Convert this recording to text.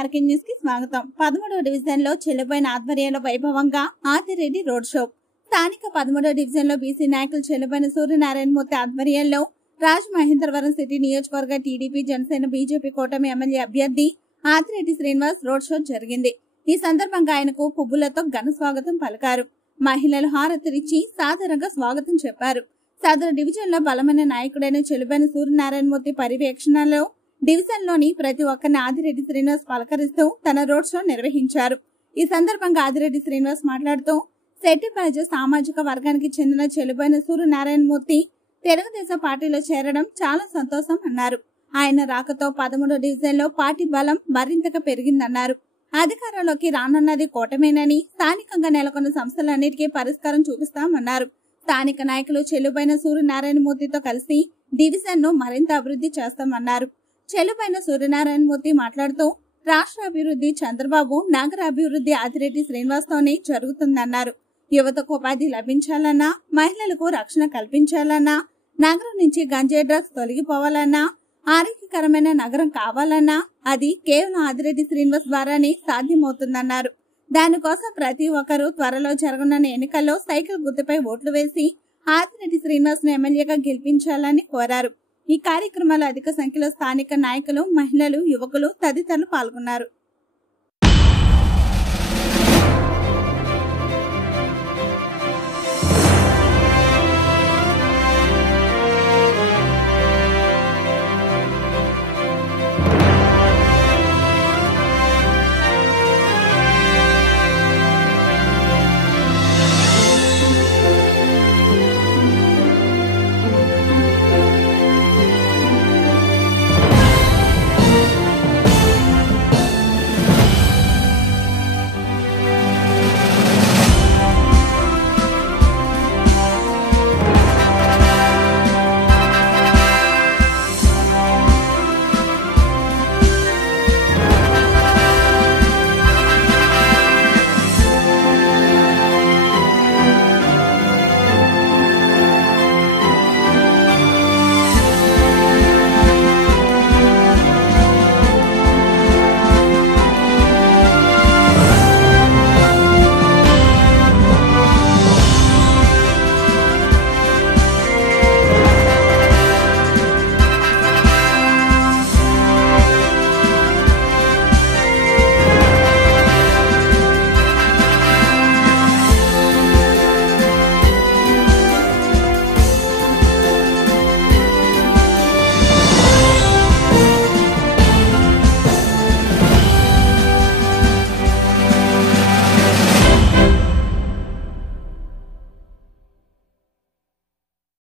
RK news కి స్వాగతం. 13వ division లో చెల్లుబోయిన ఆధ్వర్యంలో వైభవంగా ఆదిరెడ్డి రోడ్ షో. స్థానిక 13వ డివిజన్ లో బీసీ నాయకులు చెల్లుబోయిన సూర్యనారాయణమూర్తి ఆధ్వర్యంలో రాజమహేంద్రవరం సిటీ నియోజకవర్గ టీడీపీ జనసేన బీజేపీ కూటమి ఎమ్మెల్యే అభ్యర్థి ఆదిరెడ్డి శ్రీనివాస్ రోడ్ షో జరిగింది. ఈ సందర్భంగా ఆయనకు పువ్వులతో ఘన స్వాగతం పలికారు. మహిళలు హారతులిచ్చి సాదరంగా స్వాగతం చెప్పారు. సదరు డివిజన్ లో బలమైన నాయకుడైన చెల్లుబోయిన సూర్యనారాయణమూర్తి పర్యవేక్షణలో డివిజన్ లోని ప్రతి ఒక్కరిని ఆదిరెడ్డి శ్రీనివాస్ పలకరిస్తూ తన రోడ్ షో నిర్వహించారు. ఈ సందర్భంగా ఆదిరెడ్డి శ్రీనివాస్ మాట్లాడుతూ శెట్టిపల్లి సామాజిక వర్గానికి చెందిన చెల్లుబోయిన సూర్యనారాయణమూర్తి తెలుగుదేశం పార్టీలో చేరడం చాలా సంతోషం అన్నారు. ఆయన రాకతో 13వ డివిజన్ లో పార్టీ బలం మరింతగా పెరిగిందన్నారు. అధికారంలోకి రానున్నది కూటమేనని, స్థానికంగా నెలకొన్న సమస్యలన్నిటికీ పరిష్కారం చూపిస్తామన్నారు. స్థానిక నాయకులు చెల్లుబోయిన సూర్యనారాయణమూర్తితో కలిసి డివిజన్ ను మరింత అభివృద్ధి చేస్తామన్నారు. చెల్లుబోయిన సూర్యనారాయణమూర్తి మాట్లాడుతూ రాష్ట్ర అభివృద్ధి చంద్రబాబు, నగర అభివృద్ధి ఆదిరెడ్డి శ్రీనివాస్ తోనే జరుగుతుందన్నారు. యువతకు ఉపాధి లభించాలన్నా, మహిళలకు రక్షణ కల్పించాలన్నా, నగరం నుంచి గంజాయి డ్రగ్స్ తొలగిపోవాలన్నా, ఆరోగ్యకరమైన నగరం కావాలన్నా అది కేవలం ఆదిరెడ్డి శ్రీనివాస్ ద్వారానే సాధ్యమవుతుందన్నారు. దానికోసం ప్రతి ఒక్కరూ త్వరలో జరగనున్న ఎన్నికల్లో సైకిల్ గుర్తుపై ఓట్లు వేసి ఆదిరెడ్డి శ్రీనివాస్ ను ఎమ్మెల్యేగా గెలిపించాలని కోరారు. ఈ కార్యక్రమాల్లో అధిక సంఖ్యలో స్థానిక నాయకులు, మహిళలు, యువకులు తదితరులు పాల్గొన్నారు.